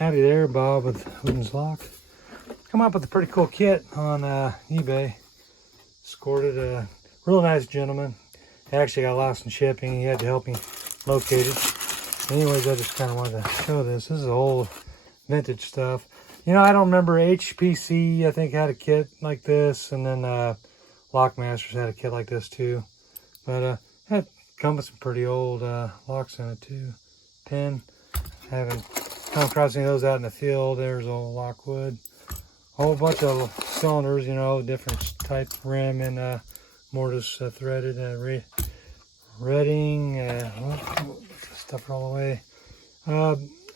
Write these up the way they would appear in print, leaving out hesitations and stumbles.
Howdy there, Bob with Wooden's Lock. Come up with a pretty cool kit on eBay. Scored it, a real nice gentleman. He actually got lost in shipping. He had to help me locate it. Anyways, I just kind of wanted to show this. This is old vintage stuff. You know, I don't remember HPC, I think, had a kit like this. And then Lockmasters had a kit like this too. But had come with some pretty old locks in it too. Pin. Haven't come across any of those out in the field. There's old Lockwood. A whole bunch of cylinders, you know, different type rim and mortise threaded redding. Stuff all the way.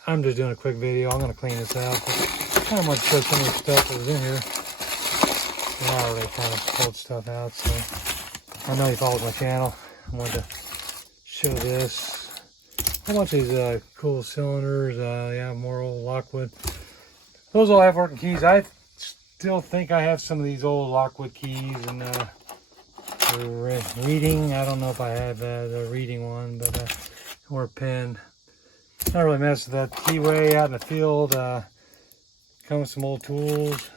I'm just doing a quick video. I'm going to clean this out. I kind of want to show some of the stuff that was in here. And I already kind of pulled stuff out, so I know you followed my channel. I wanted to show this. A bunch of these cool cylinders. Yeah, more old Lockwood. Those all have working keys. I still think I have some of these old Lockwood keys and reading. I don't know if I have the reading one, but or a pen. Not really mess with that. Keyway out in the field. Come with some old tools.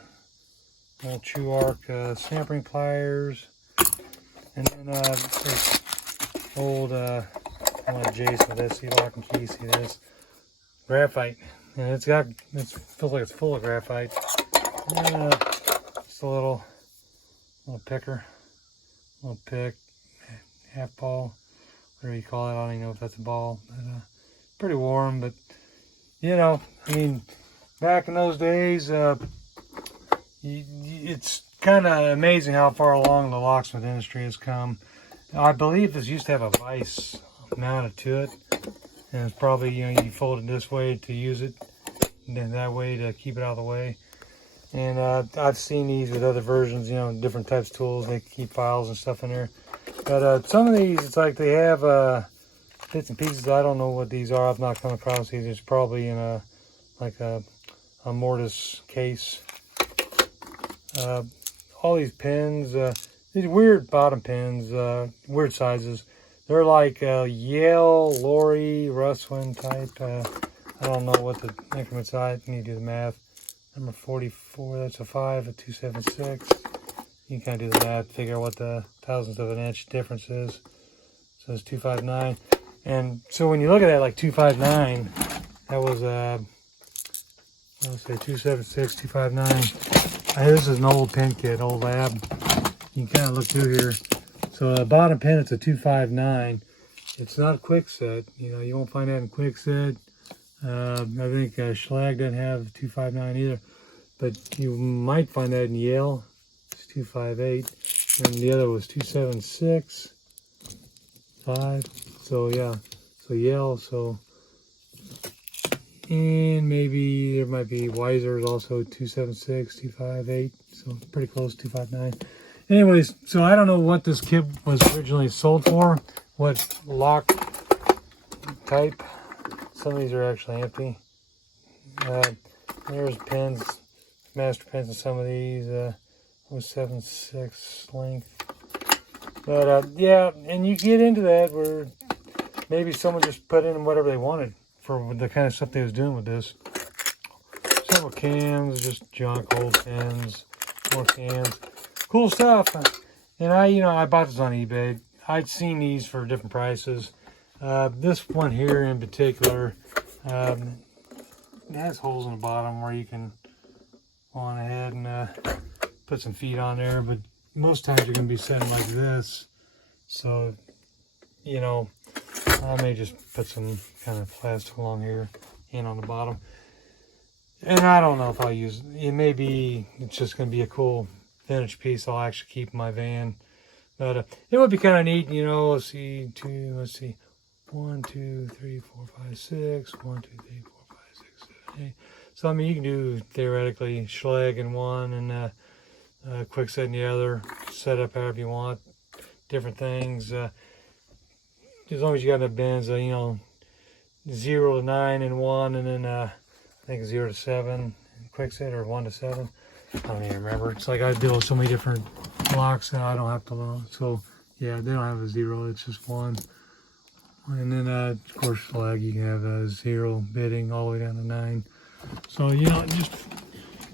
Old True Arc stamping pliers. And then there's old I want Jason with this. See, lock and key. See this? Graphite. And it feels like it's full of graphite. Just a little picker. Little pick. Half ball. Whatever you call it. I don't even know if that's a ball. But pretty warm. But, you know, I mean, back in those days, it's kind of amazing how far along the locksmith industry has come. I believe this used to have a vise mounted to it, and it's probably, you know, you fold it this way to use it, and then that way to keep it out of the way. And I've seen these with other versions, you know, different types of tools. They keep files and stuff in there. But some of these, it's like they have bits and pieces. I don't know what these are. I've not come across these. It's probably in a mortise case. All these pins, these weird bottom pins, weird sizes. They're like Yale, Lori, Russwin type. I don't know what the increments are. I need to do the math. Number 44, that's a 5, a 276. You can kind of do the math, figure out what the thousandths of an inch difference is. So it's 259. And so when you look at that, like 259, that was, let's say 276, 259. This is an old pin kit, old lab. You can kind of look through here. So the bottom pin, it's a 259. It's not a Kwikset. You know, you won't find that in Kwikset. I think Schlag doesn't have 259 either. But you might find that in Yale. It's 258. And the other was 276. 5. So yeah. So Yale. So, and maybe there might be Weiser's also 276, 258. So pretty close, 259. Anyways, so I don't know what this kit was originally sold for, what lock type. Some of these are actually empty. There's pins, master pins in some of these, 076 length. But yeah, and you get into that where maybe someone just put in whatever they wanted for the kind of stuff they was doing with this. Several cans, just junk, old pins, more cans. Cool stuff. And I bought this on eBay. I'd seen these for different prices. This one here in particular, it has holes in the bottom where you can go on ahead and put some feet on there, but most times you're going to be setting like this. So, you know, I may just put some kind of plastic along here and on the bottom. And I don't know if I'll use it. Maybe it's just going to be a cool vintage piece I'll actually keep in my van. But it would be kind of neat, you know. Let's see, 1, 2, 3, 4, 5, 6. 1, 2, 3, 4, 5, 6, 7, 8. So I mean, you can do theoretically Schlag in one and Kwikset in the other. Set up however you want. Different things. As long as you got enough bends, you know, 0 to 9 in one, and then I think 0 to 7 in Kwikset, or 1 to 7. I don't even remember. It's like I deal with so many different locks that I don't have to know. So yeah, they don't have a 0, it's just 1. And then of course Schlag, you can have a 0 bitting all the way down to 9. So, you know, just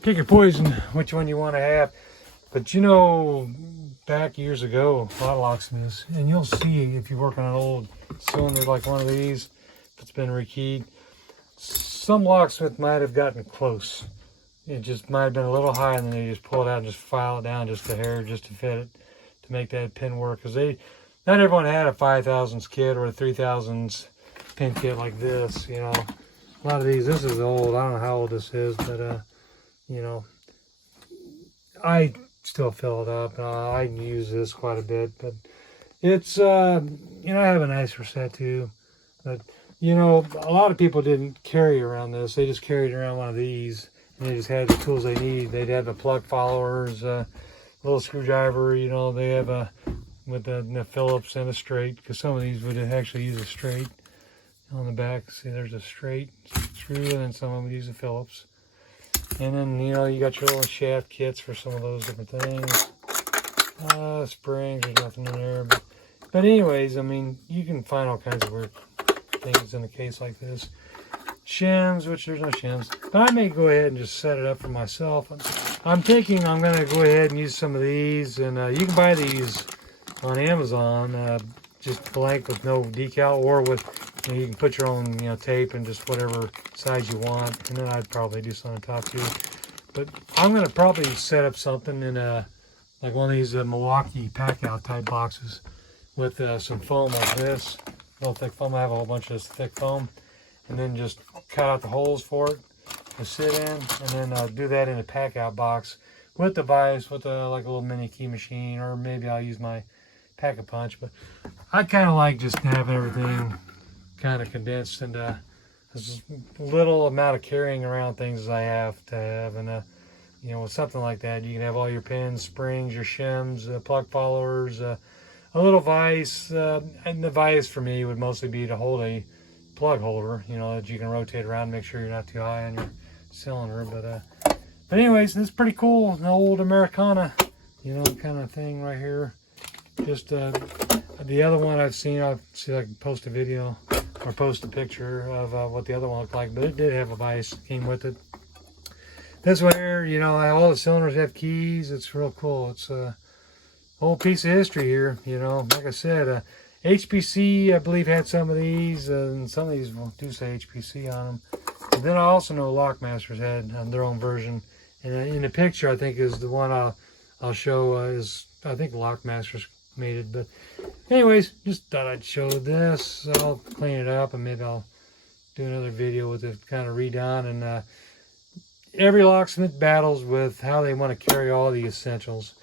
pick your poison, which one you want to have. But, you know, back years ago, a lot of locksmiths, and you'll see if you work on an old cylinder like one of these, if it's been rekeyed, some locksmith might have gotten close. It just might have been a little high, and then they just pull it out and just file it down just a hair, just to fit it, to make that pin work. Because not everyone had a 5,000s kit or a 3,000s pin kit like this, you know. A lot of these, this is old. I don't know how old this is, but, you know, I still fill it up. I use this quite a bit, but it's, you know, I have a nicer set too. But, you know, a lot of people didn't carry around this. They just carried around one of these, and they just had the tools they need. They'd have the plug followers, a little screwdriver, you know, they have a, with the Phillips and a straight, because some of these would actually use a straight on the back. See, there's a straight screw, and then some of them would use a Phillips. And then, you know, you got your little shaft kits for some of those different things. Springs, there's nothing in there. But anyways, I mean, you can find all kinds of weird things in a case like this. Shims, which there's no shims. But I may go ahead and just set it up for myself. I'm thinking I'm going to go ahead and use some of these. And you can buy these on Amazon, just blank with no decal, or with, you know, you can put your own, you know, tape and just whatever size you want, and then I'd probably do something on top too. But I'm gonna probably set up something in like one of these Milwaukee pack-out type boxes with some foam like this, real thick foam. I have a whole bunch of this thick foam, and then just cut out the holes for it to sit in, and then do that in a pack-out box with the vise, with like a little mini key machine, or maybe I'll use my pack-a-punch. But I kind of like just having everything kind of condensed into as little amount of carrying around things as I have to have. And you know, with something like that, you can have all your pins, springs, your shims, plug followers, a little vise, and the vise for me would mostly be to hold a plug holder, you know, that you can rotate around, make sure you're not too high on your cylinder. But anyways, this is pretty cool, an old Americana, you know, kind of thing right here. Just the other one I've seen, I'll see if I can post a video or post a picture of what the other one looked like, but it did have a vise, came with it. This one here, you know, all the cylinders have keys. It's real cool. It's a whole piece of history here, you know. Like I said, HPC, I believe, had some of these, and some of these do say HPC on them. But then I also know Lockmasters had their own version. And in the picture, I think, is the one I'll show, is, I think Lockmasters made it. But anyways, just thought I'd show this. I'll clean it up, and maybe I'll do another video with it kind of redone. And every locksmith battles with how they want to carry all the essentials.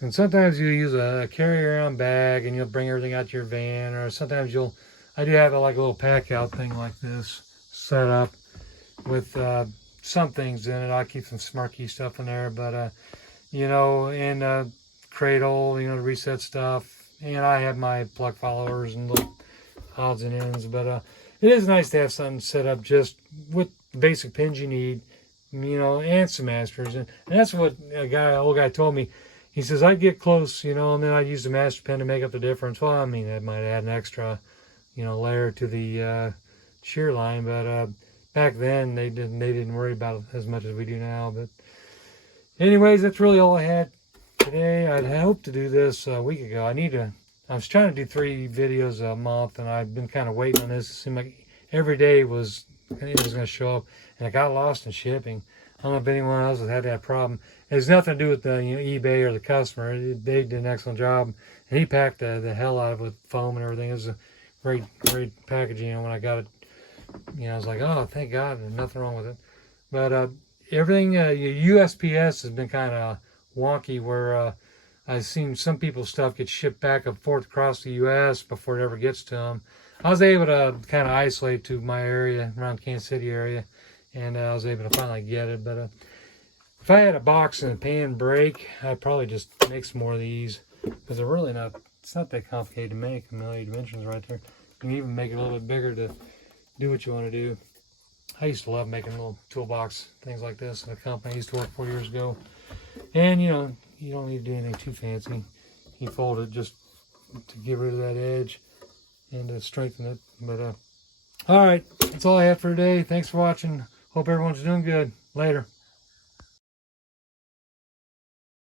And sometimes you use a carry-around bag and you'll bring everything out to your van, or sometimes I do have like a little pack-out thing like this set up with some things in it. I keep some Smart Key stuff in there, but you know, and cradle, you know, to reset stuff. And I have my plug followers and little odds and ends. But it is nice to have something set up just with the basic pins you need, you know, and some masters. And that's what old guy told me. He says, I'd get close, you know, and then I'd use the master pin to make up the difference. Well, I mean, that might add an extra, you know, layer to the shear line. But back then, they didn't worry about it as much as we do now. But anyways, that's really all I had today. I'd hoped to do this a week ago. I was trying to do 3 videos a month, and I've been kind of waiting on this. It seemed like every day it was going to show up, and it got lost in shipping. I don't know if anyone else has had that problem. It has nothing to do with the eBay or the customer. They did an excellent job, and he packed the hell out of it with foam and everything. It was a great packaging. And when I got it, you know, I was like, oh, thank God, there's nothing wrong with it. But everything, USPS has been kind of wonky, where I've seen some people's stuff get shipped back and forth across the U.S. before it ever gets to them. I was able to kind of isolate to my area, around Kansas City area, and I was able to finally get it. But if I had a box and a pan break, I'd probably just make some more of these, because they're really not, it's not that complicated to make. A million dimensions right there. You can even make it a little bit bigger to do what you want to do. I used to love making little toolbox things like this in a company I used to work for years ago. And you know, you don't need to do anything too fancy. You fold it just to get rid of that edge and to strengthen it. But all right, that's all I have for today. Thanks for watching. Hope everyone's doing good. Later.